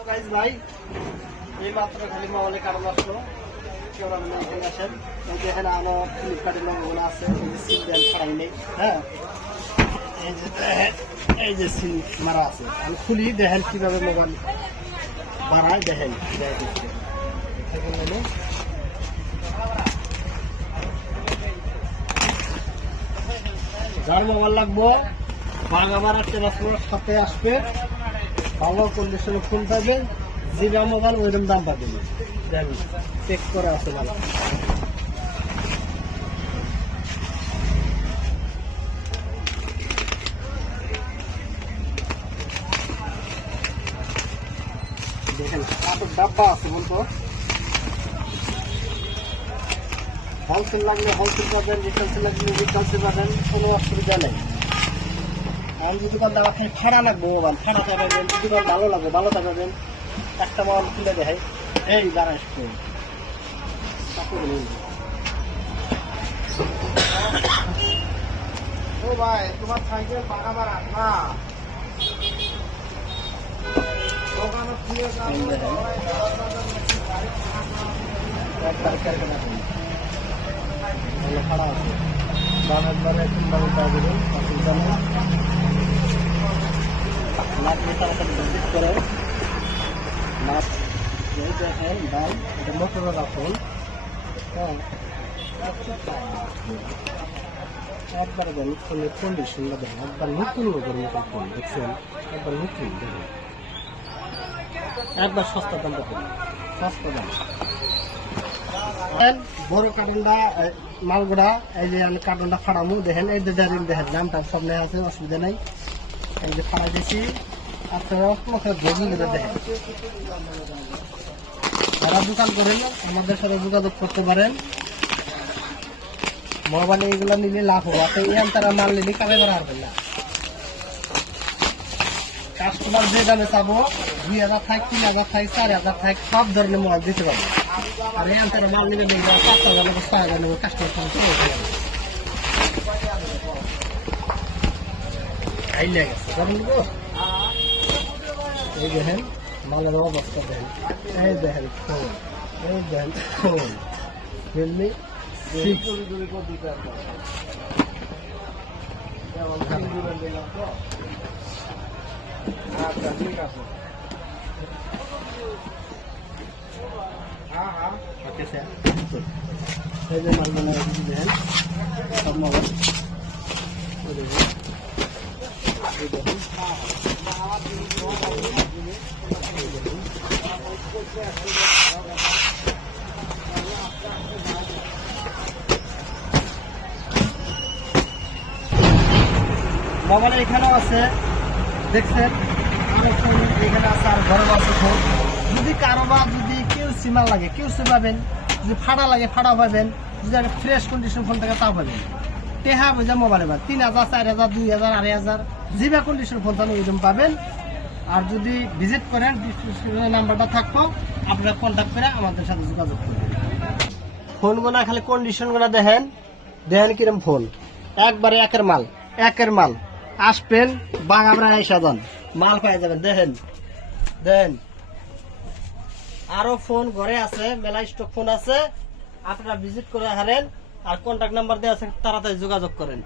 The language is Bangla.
হ্যালো গাইস ভাই, এই মাত্র খালি মোবাইলে কারণ আসলো কেউ এখানে আসেন। এই যে এখানে আমার ফ্লিপকার্টের নম্বরগুলো আছে, এই যে সিম দেন ছাড়াই নেই। হ্যাঁ, এই যে সিম মারা আছে, আমি খুলি দেখেন কিভাবে মোবাইল বানায় দেখেন। যার মোবাইল লাগবো ভাঙা মারার ট্রান্সফার সাথে আসবে, ভালো কন্ডিশনে ফোন পাবেন, জিগা মোবাইল ওইরকম দাম পাবেন। দেখেন চেক করে আছে ভালো। দেখেন কাপড় ডাব্বা আছে বলতো, হোলসেল লাগলে হোলসেল পাবেন, রিটেলসেল লাগলে রিটেলসে পাবেন, কোনো অসুবিধা নেই। আমি যদি দোকানদার আপনি ফাড়া লাগবো মোবাইল ফাড়া পাবেন, যদি ভালো লাগবে ভালো পাবেন। একটা মোবাইল খুলে দেখাই, এই দাঁড়াস ও ভাই, তোমার সাইকেল পাকা মারা না দোকানে খুলে ফাড়া আছে বানার বারে কিংবা পাবেন, অসুবিধা নেই। লাগলে তাড়াতাড়ি ভিজিট করে দেখেন ভাই, এটা মোটরোলা ফোন। হ্যাঁ, একবারে দেন ফোনের কন্ডিশনটা দেন, একবার নতুন লোকের মতো ফোন দেখছেন, একবার নতুন দেখেন, একবার সস্তা দামটা দেন, সস্তা দাম। বড় কার্টুনটা মালগুড়া, এই যে আমি কার্টুনটা ফাড়ামু দেখেন, এই যে দেখেন নামটা সামনে আছে, অসুবিধা নেই। এই যে ফাড়াই দিয়েছি, আপনারা দেখেন। যারা দোকান করেন আমাদের সাথে যোগাযোগ করতে পারেন, মোবাইলে এগুলো নিলে লাভ হবে। আপনি তারা মাল নিলে কামে করা পারবেন না। কাস্টমার যে দামে চাবো 2000 থাক, 3000 থাক, 4000 থাক, সব ধরনের মোবাইল দিতে পারবো। আর তারা মাল নিলে 5000 নেবো, 6000 নেবো, কাস্টমার সঙ্গে চলে যাবে। আইলে গেছে এই দেখেন মালের অবস্থা দেখেন, এই দেখেন ফোন, এই দেখেন ফোন রিয়েলমি 6। আচ্ছা ঠিক আছে, হ্যাঁ হ্যাঁ ওকে স্যার। এই যে মালগুলো দেখেন সব মোবাইল মোবাইল এখানেও আছে দেখছেন, এখানে আছে আর ঘরেও আছে ফোন। যদি কারোবার যদি কেউ সিমা লাগে কেউ সে পাবেন, যদি ফাড়া লাগে ফাড়া পাবেন, যদি একটা ফ্রেশ কন্ডিশন ফোন থাকে তাও পাবেন। টেহা বোঝা মোবাইল এবার 3000, 4000, 2000, 2500 যেভাবে কন্ডিশন ফোন থাকে এরকম পাবেন। আর যদি ভিজিট করেন ডিসক্রিপশনে নাম্বারটা থাকবো, আপনারা কন্ট্যাক্ট করে আমাদের সাথে যোগাযোগ করবেন। ফোনগুলো খালি কন্ডিশনগুলো দেখেন, দেখেন কিরম ফোন, একবারে একের মাল, একের মাল। আসবেন বাঙাবরা এসে যান, মাল পাই যাবেন। দেখেন দেখেন আরো ফোন ঘরে আছে, মেলা স্টক ফোন আছে, আপনারা ভিজিট করে হারেন। আর কন্ট্যাক্ট নাম্বার দেওয়া আছে, তাড়াতাড়ি যোগাযোগ করেন।